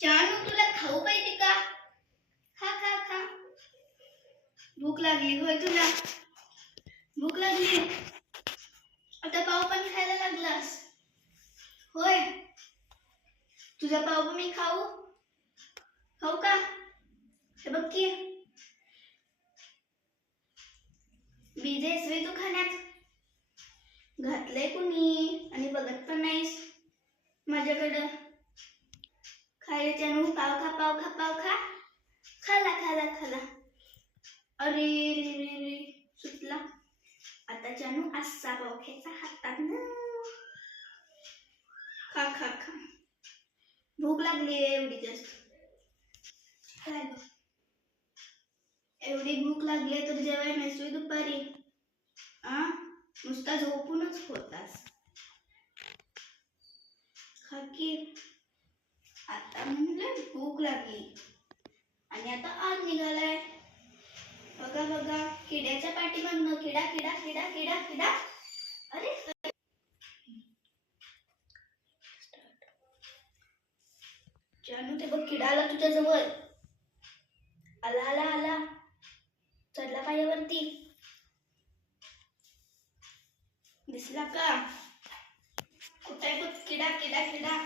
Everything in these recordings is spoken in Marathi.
जानू तुला खाऊ पाहिजे का? खा खा खा. भूक लागली होय तुला. भूक लागली. आता पाव पण खायला लागलास. होय. तुझा पाव पण मी खाऊ. खाऊ का? हे बघ की. बिझी रे तू खाण्यात. घातलंय कुणी आणि बघत पण नाहीस. माझ्याकडं. खायला जानू पाव खा पाव खा पाव खा खाला खाला खाला. अरे रे रे रे. सुटला. आता जानू असा पाव खायचा हातात खा खा खा. भूक लागली आहे एवढी जास्त. एवढी भूक लागली तर जेवाय नसवी दुपारी. आ? नुसता झोपूनच होतास. खा की. आता म्हणलं भूक लागली. आणि आता आग निघालाय. बघा बघा किड्याच्या पाठीमागनं किडा किडा किडा किडा किडा. अरे जानू ते बघ किडा आला तुझ्या जवळ. आला आला आला. चढला पायावरती. दिसला का? कुठे बघ किडा किडा किडा.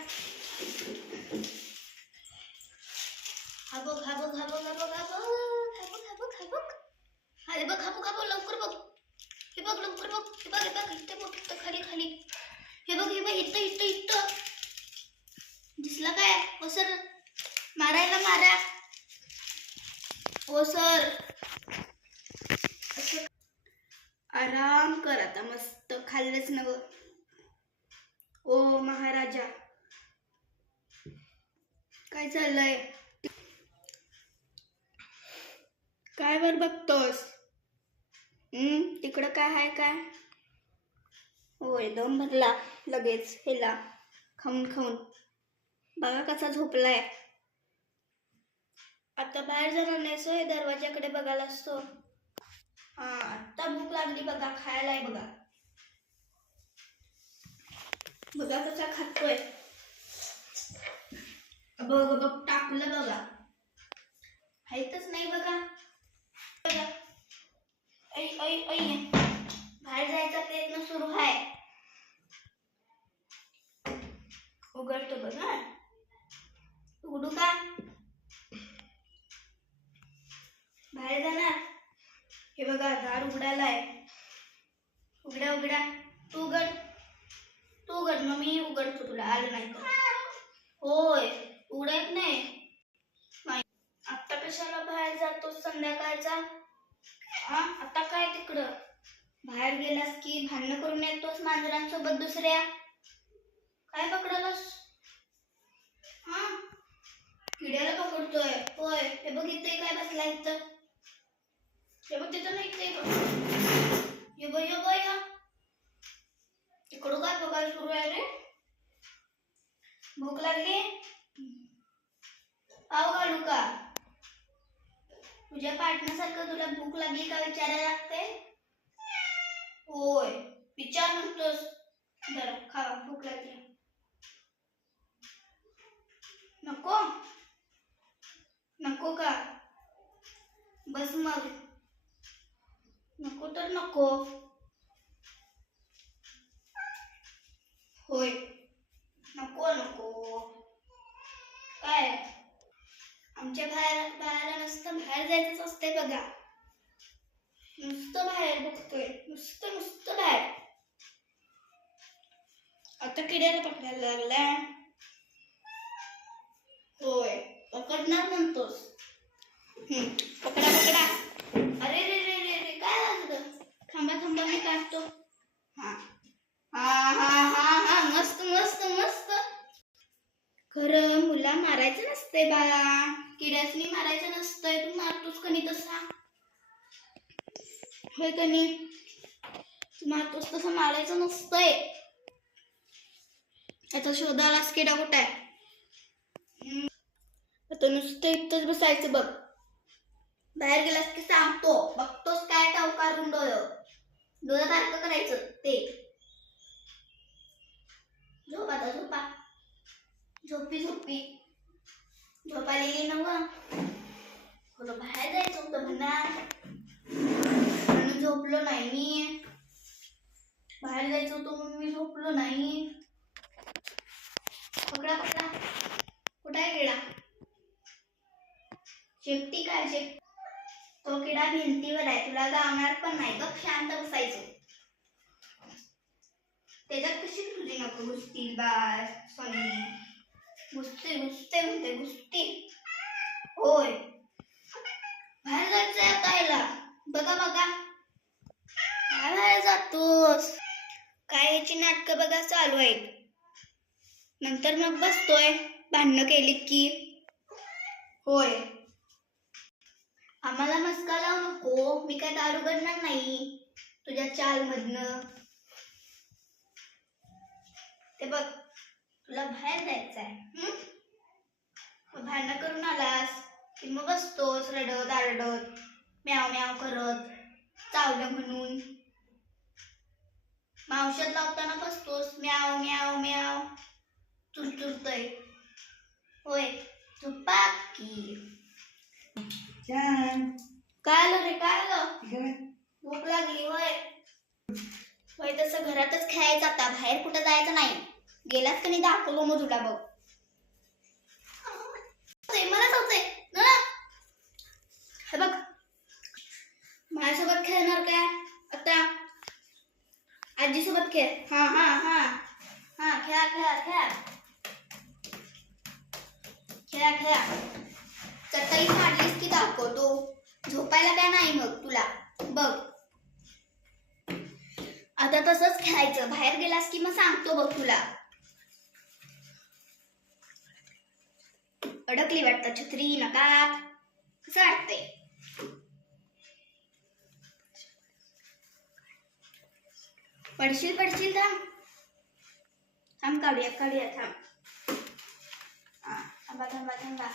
अरे बघ हा बघ हा बघ लवकर बघ. हे बघ लवकर बघ. हे बघ हे बघ इथे बघ इथं खाली खाली. हे बघ हे बघ इथं इथं इथं. दिसला काय? हो सर मारायला मारा. ओ सर आराम कर आता मस्त. खाल्लंच नव. ओ महाराजा. काय चाललंय? काय वर बघतोस? तिकडं काय आहे काय? होय दम भरला लगेच हेला. खाऊन खाऊन. बघा कसा झोपलाय. आता बाहेर जाणार नाही सोय दरवाजाकडे बघायला असतो. हा आता भूक लागली बघा खायला आहे बघा. बघा कसा खातोय. बघ बघ टाकलं बघा. माहीतच नाही बघा. बघा. ऐ ऐ ऐ. बाहेर जायचा प्रयत्न सुरू आहे. उघडतो बघा उघडू का? बाहेर जाणार हे बघा दार उघडायला आहे उघडा उघडा. तू उघड. तू उघड मग मी उघडतो तुला. आलं नाही होय उघडत नाही. नाही. आता कशाला बाहेर जातो संध्याकाळचा? हा आता काय तिकडं? बाहेर गेलास की भांडण करून येतोस मांजरांसोबत दुसऱ्या? काय पकडलास? हा किड्याला पकडतोय. होय हे बघ इथे काय बसला इथं. हे बघ तिथं नाही इथे बघ. ये बघ ये बघ या. इकडं काय बघायला सुरू आहे रे? भूक लागली? पाव घालू का? तुझ्या पार्टनरसारखं तुला भूक लागली का विचारायला लागते? होय विचार म्हणतोस. बरं खावा भूक लागली. नको. नको का? बस मग. नको तर नको. होय नको नको. काय? आमच्या बाहेर बाहेर नुसतं बाहेर जायचंच असते बघा. नुसतं बाहेर बघतोय. नुसतं नुसतं बाहेर. आता किड्याला पकडायला लागलाय. होय. पकडणार म्हणतोस. पकडा पकडा. मारायचं नसतंय बाळा. किड्यासनी मारायचं नसतंय. तू मारतोस कणी तसा. होय कणी तू मारतोस तसं मारायचं नसतंय. आता शोधालास किडा कुठं आहे आता नुसतं इथंच बसायचं बघ. बाहेर गेलास की सांगतो. बघतोस काय टाव काढून डोळं डोळं बारकं करायचं ते. झोप आता झोपा. झोपी झोपी. झोप आलेली नव कुठं बाहेर जायचं होतं म्हणा म्हणून झोपलो नाही मी बाहेर जायचं होतं म्हणून मी झोपलो नाही पकडा पकडा कुठं आहे किडा शेपटी काय शेप तो किडा भिंतीवर आहे तुला गावणार पण नाही गप शांत बसायचं त्याच्यात कशी तुझी नको घुसती बाळ सोनी घुसते घुसते म्हणते गुस्ती. होय. बाहेर जायचंय आता बघा बघा. काय बाहेर जातोस काय याची नाटकं बघा चालू आहेत. नंतर मग बसतोय. भांडणं केलीत की. होय. आम्हाला मस्का लावू नको. मी काय दारू करणार नाही. तुझ्या चालमधनं. ते बघ. तुला बाहेर जायचं आहे भांडणं करून आलास की मग बसतोस रडत आरडत म्याव म्याव करत चावलं म्हणून. औषध लावताना बसतोस म्याव म्याव म्याव. चुरचुरतय. होय झोपा की. काय आलं रे काय आलं? भूक लागली होय. होय तसं घरातच खेळायचं आता बाहेर कुठं जायचं नाही. गेलास का नाही दाखवलो मग तुला बघ. मला चावतंय. ना ना. हे बघ. माझ्यासोबत खेळणार काय आता. आजीसोबत खेळ. हा हा हा. हा खेळा खेळा खेळा. खेळा खेळा. चटई फाडलीस की दाखवतो झोपायला काय नाही मग तुला. बघ. आता तसंच खेळायचं. बाहेर गेलास की मग सांगतो बघ तुला. अडकली वाटतं छत्री नकात. कसं वाटतंय. पडशील पडशील थांब. थांब काढूया काढूया थांब. थांबा थांबा थांबा.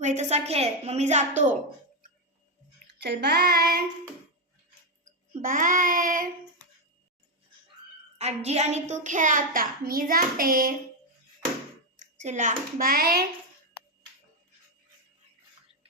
होय तसा खेळ. मग मी जातो. चल बाय. बाय. आजी आणि तू खेळ आता. मी जाते. चला बाय